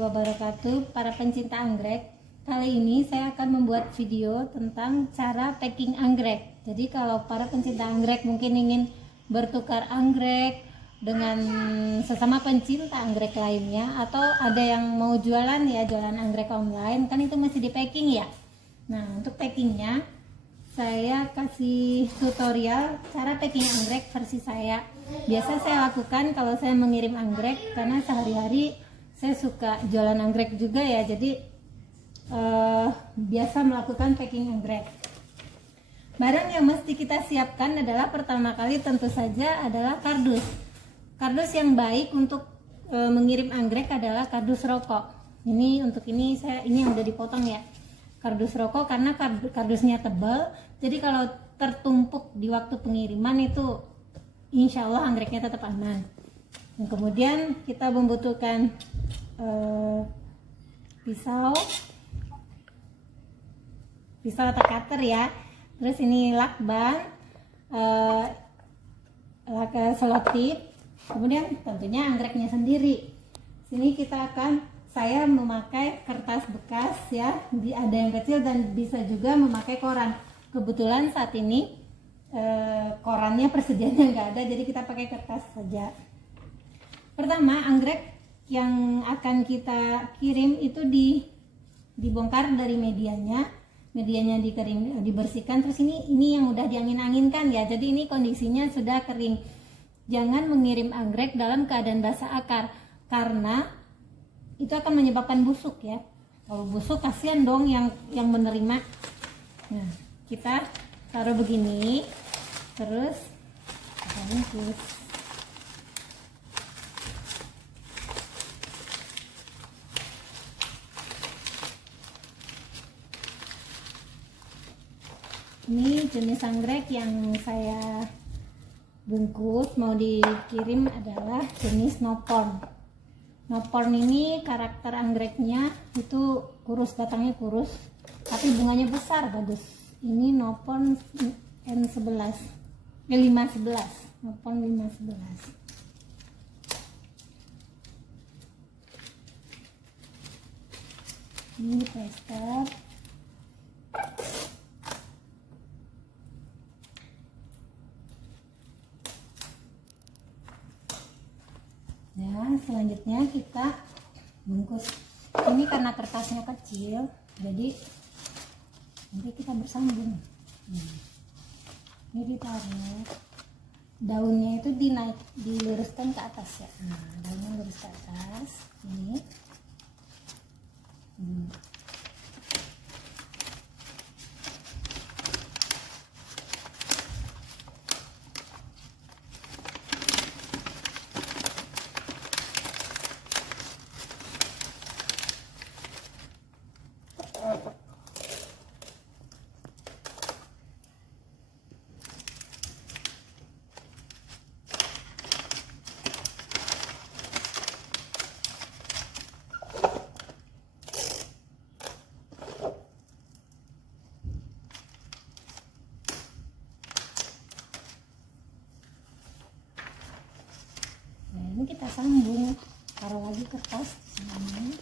wabarakatuh, para pencinta anggrek. Kali ini saya akan membuat video tentang cara packing anggrek. Jadi kalau para pencinta anggrek mungkin ingin bertukar anggrek dengan sesama pencinta anggrek lainnya, atau ada yang mau jualan anggrek online, kan itu mesti di packing ya. Nah, untuk packingnya saya kasih tutorial cara packing anggrek versi saya. Biasa saya lakukan kalau saya mengirim anggrek, karena sehari-hari saya suka jualan anggrek juga ya, jadi biasa melakukan packing anggrek. Barang yang mesti kita siapkan adalah pertama kali tentu saja adalah kardus. Kardus yang baik untuk mengirim anggrek adalah kardus rokok. Ini untuk ini yang udah dipotong ya. Kardus rokok karena kardusnya tebal, jadi kalau tertumpuk di waktu pengiriman itu insya Allah anggreknya tetap aman. Dan kemudian kita membutuhkan pisau atau cutter ya. Terus ini lakban, selotip, kemudian tentunya anggreknya sendiri. Sini saya memakai kertas bekas ya, ada yang kecil dan bisa juga memakai koran. Kebetulan saat ini korannya persediaannya nggak ada, jadi kita pakai kertas saja. Pertama, anggrek yang akan kita kirim itu dibongkar dari medianya dibersihkan. Terus ini yang udah diangin-anginkan ya, jadi ini kondisinya sudah kering. Jangan mengirim anggrek dalam keadaan basah akar, karena itu akan menyebabkan busuk ya. Kalau busuk kasihan dong yang menerima. Nah, kita taruh begini, terus kita bungkus. Ini jenis anggrek yang saya bungkus mau dikirim adalah jenis Noporn. Noporn ini karakter anggreknya itu kurus, batangnya kurus, tapi bunganya besar, bagus. Ini Noporn N11, 511, Noporn 511. Ini tester. Ya, selanjutnya kita bungkus. Ini karena kertasnya kecil, jadi nanti kita bersambung. Ini ditaruh, daunnya itu diluruskan ke atas ya. Nah, daunnya lurus ke atas. Ini. Ini kita sambung, taruh lagi kertas sini.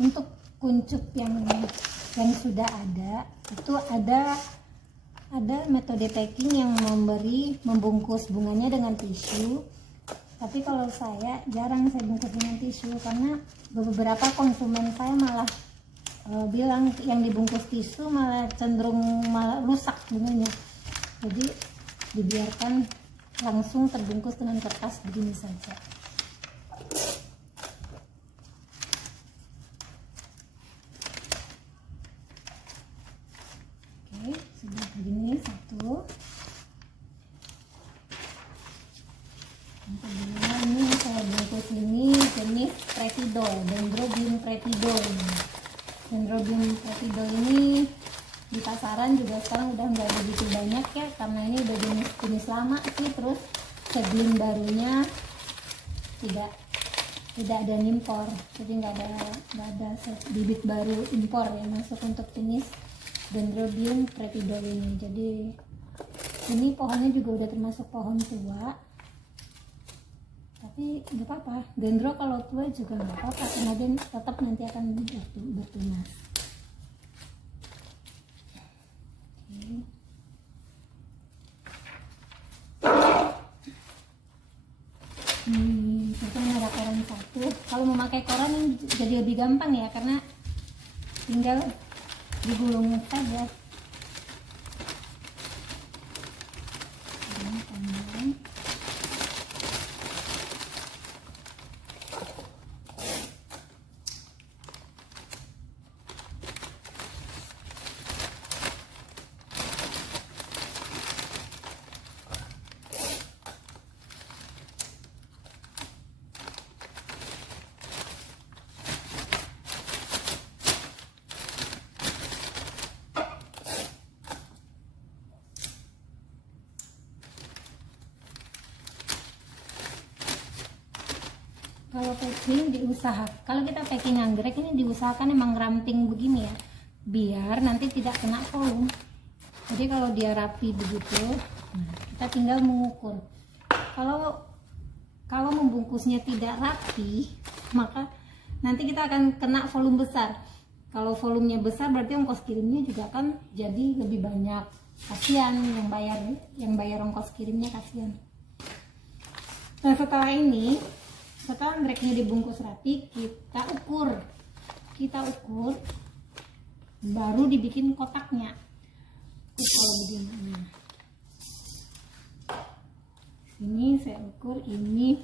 Untuk kuncup yang sudah ada, itu ada metode packing yang membungkus bunganya dengan tisu. Tapi kalau saya jarang saya bungkus dengan tisu, karena beberapa konsumen saya malah bilang yang dibungkus tisu malah cenderung rusak bunganya. Jadi dibiarkan langsung terbungkus dengan kertas begini saja. Oke, sudah begini satu. Yang kedua, ini saya bungkus ini jenis Pretidol, Dendrobium Pretidol. Dendrobium Pretidol ini di pasaran juga sekarang udah nggak begitu banyak ya, karena ini udah jenis lama sih. Terus sebelum barunya tidak ada impor, jadi nggak ada bibit baru impor yang masuk untuk jenis Dendrobium Pretidol ini. Jadi ini pohonnya juga udah termasuk pohon tua. Tapi nggak apa-apa, dendro kalau tua juga nggak apa-apa karena dia tetap nanti akan bertunas. Sekarang ada koran satu. Kalau memakai koran ini jadi lebih gampang ya, karena tinggal digulung saja. Ini panjang. Kalau packing kalau kita packing anggrek ini diusahakan emang ramping begini ya, biar nanti tidak kena volume. Jadi kalau dia rapi begitu, nah, kita tinggal mengukur. Kalau membungkusnya tidak rapi, maka nanti kita akan kena volume besar. Kalau volumenya besar berarti ongkos kirimnya juga akan jadi lebih banyak. Kasihan yang bayar ongkos kirimnya, kasihan. Nah, setelah anggreknya dibungkus rapi, kita ukur, baru dibikin kotaknya. Kalau begini, ini saya ukur, ini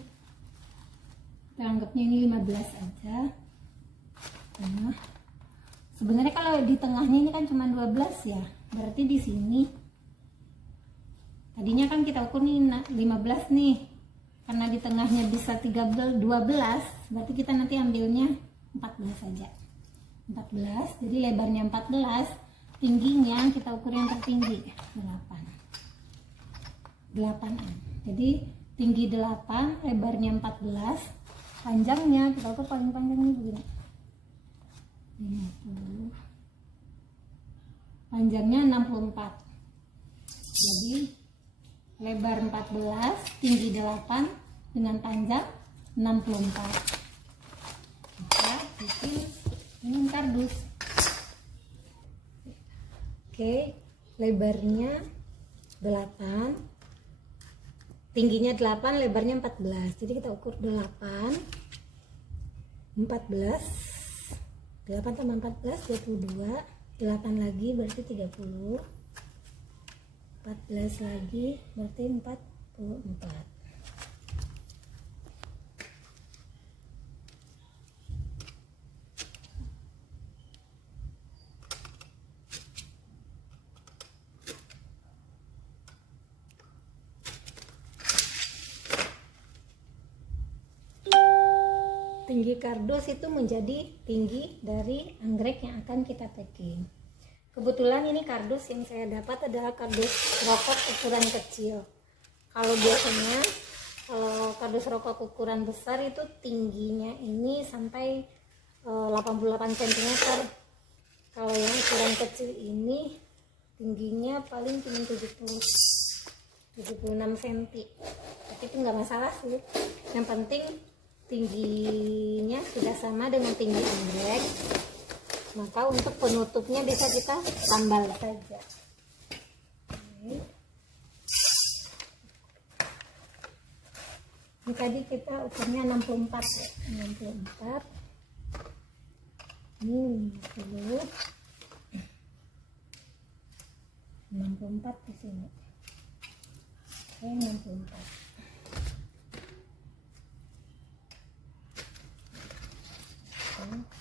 kita anggapnya ini 15 aja. Nah, sebenarnya kalau di tengahnya ini kan cuma 12 ya, berarti di sini tadinya kan kita ukur nih 15 nih. Karena di tengahnya bisa 12, berarti kita nanti ambilnya 14 saja. 14, jadi lebarnya 14, tingginya kita ukur yang tertinggi 8. Jadi tinggi 8, lebarnya 14, panjangnya kita ukur paling panjangnya begini. 50. Panjangnya 64. Jadi lebar 14, tinggi 8, dengan panjang 64. Kita bikin ini kardus. Oke, lebarnya 8, tingginya 8, lebarnya 14. Jadi kita ukur 8, 14, 8 tambah 14, 22, 8 lagi berarti 30. 14 lagi berarti 44. Tinggi kardus itu menjadi tinggi dari anggrek yang akan kita packing. Kebetulan ini kardus yang saya dapat adalah kardus rokok ukuran kecil. Kalau biasanya kalau kardus rokok ukuran besar itu tingginya ini sampai 88 cm. Kalau yang ukuran kecil ini tingginya paling cuma 76 cm. Tapi itu nggak masalah sih. Yang penting tingginya sudah sama dengan tinggi anggrek. Maka untuk penutupnya bisa kita tambal saja. Oke. Ini tadi kita ukurnya 64 ya. 64. Ini 50. 64 di sini. Oke, 64. Oke.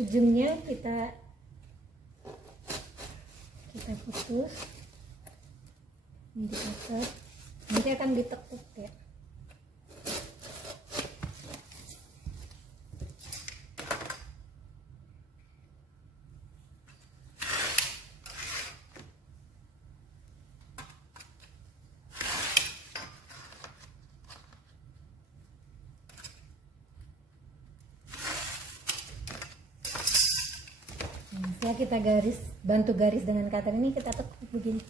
ujungnya kita putus, ini dikasih, nanti akan ditekuk ya. Ya, kita bantu garis dengan cutter ini, kita tekuk begini.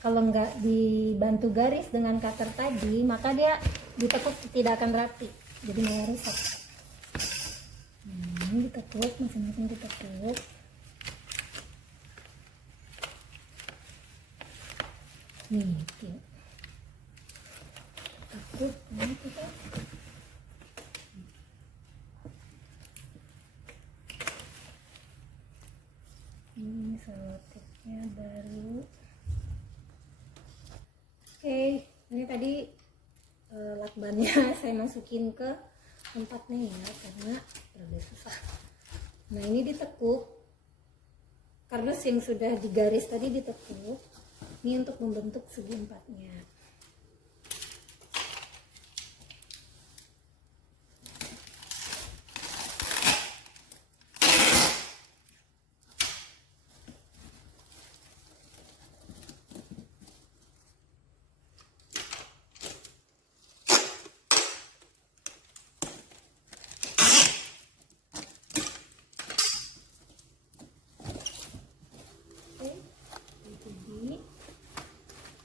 Kalau nggak dibantu garis dengan cutter tadi, maka dia ditekuk tidak akan rapi, jadi malah rusak. Ini ditekuk, masing-masing ditekuk. Nih, tekuk, ini kita. Ini selotipnya baru. Oke, ini tadi lakbannya saya masukin ke tempatnya ya, karena agak susah. Nah, ini ditekuk, kardus yang sudah digaris tadi ditekuk. Ini untuk membentuk segi empatnya.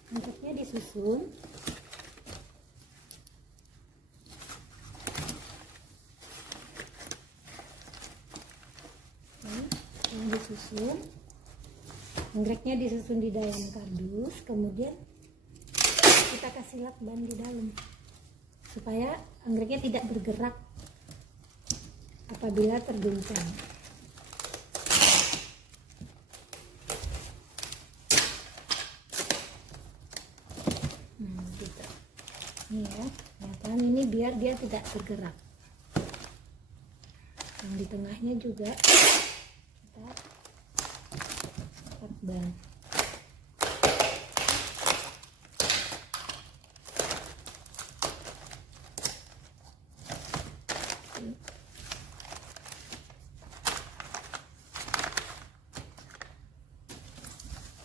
Bentuknya disusun. Yang disusun, anggreknya disusun di dalam kardus, kemudian kita kasih lakban di dalam supaya anggreknya tidak bergerak apabila terguncang. Gitu. Ini ya, kelihatan ini biar dia tidak bergerak. Yang di tengahnya juga kita lakban.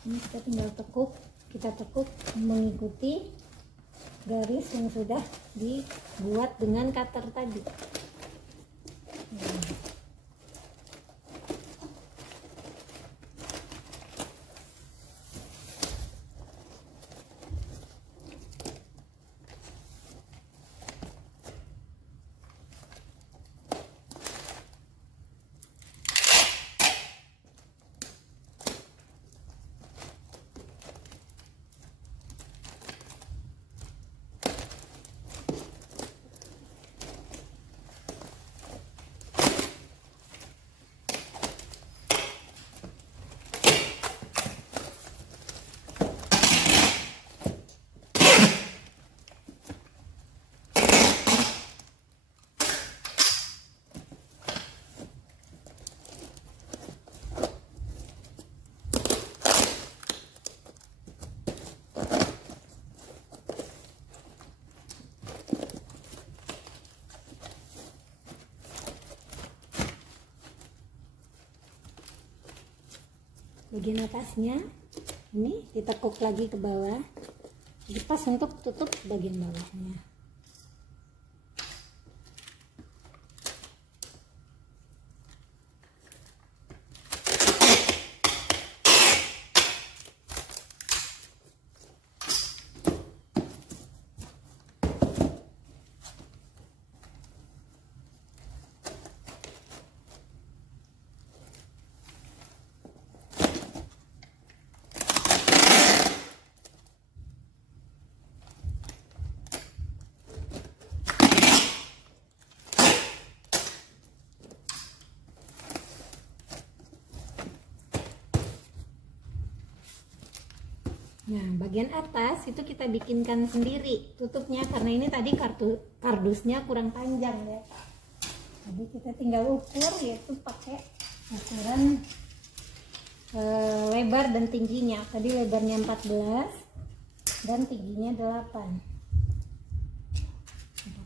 Ini kita tinggal tekuk, kita tekuk mengikuti garis yang sudah dibuat dengan cutter tadi. Bagian atasnya ini ditekuk lagi ke bawah, jadi pas untuk tutup bagian bawahnya. Nah, bagian atas itu kita bikinkan sendiri tutupnya, karena ini tadi kardusnya kurang panjang ya. Jadi kita tinggal ukur, yaitu pakai ukuran lebar dan tingginya. Tadi lebarnya 14 dan tingginya 8.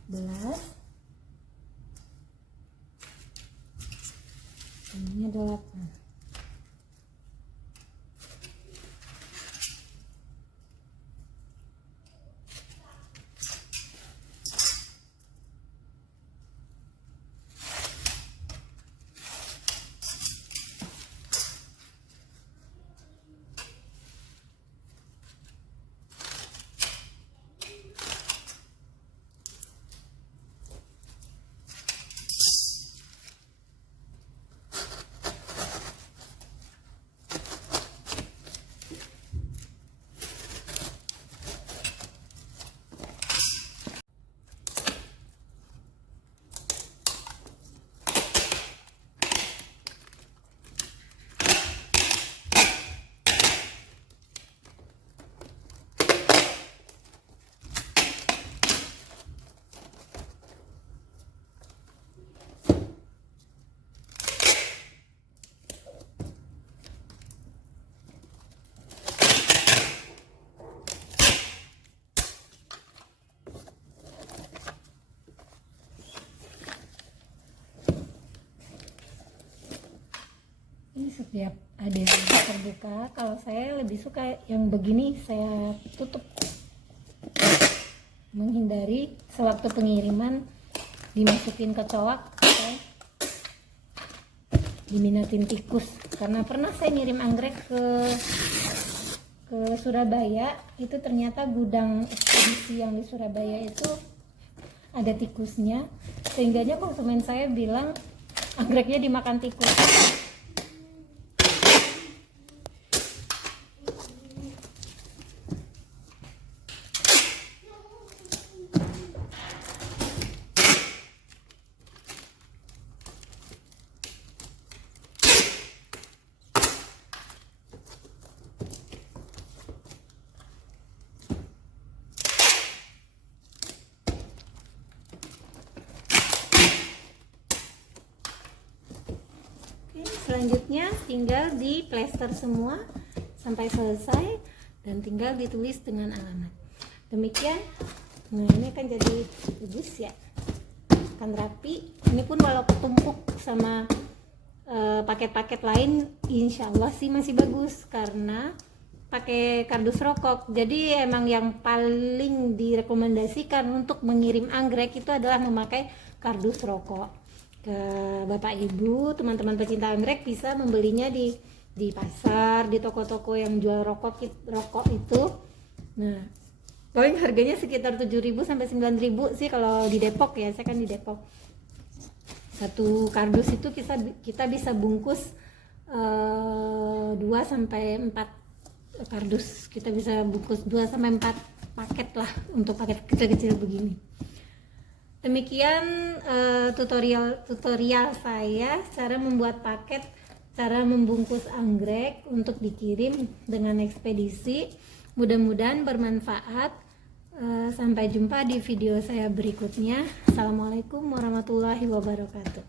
14 tingginya 8. Ini setiap ada yang terbuka, kalau saya lebih suka yang begini saya tutup, menghindari sewaktu pengiriman dimasukin ke coak atau diminatin tikus. Karena pernah saya ngirim anggrek ke Surabaya, itu ternyata gudang ekspedisi yang di Surabaya itu ada tikusnya, sehingganya konsumen saya bilang anggreknya dimakan tikus. Selanjutnya tinggal di plester semua sampai selesai dan tinggal ditulis dengan alamat. Demikian. Nah, ini kan jadi bagus ya, kan rapi. Ini pun walau ketumpuk sama paket-paket lain, insya Allah sih masih bagus karena pakai kardus rokok. Jadi emang yang paling direkomendasikan untuk mengirim anggrek itu adalah memakai kardus rokok. Ke Bapak Ibu, teman-teman pecinta anggrek bisa membelinya di pasar, di toko-toko yang jual rokok itu. Nah, paling harganya sekitar 7.000 sampai 9.000 sih kalau di Depok ya. Saya kan di Depok. Satu kardus itu kita bisa bungkus 2 sampai 4 kardus. Kita bisa bungkus 2 sampai 4 paket lah untuk paket kecil-kecil begini. Demikian tutorial saya cara membuat paket, cara membungkus anggrek untuk dikirim dengan ekspedisi. Mudah-mudahan bermanfaat. Sampai jumpa di video saya berikutnya. Assalamualaikum warahmatullahi wabarakatuh.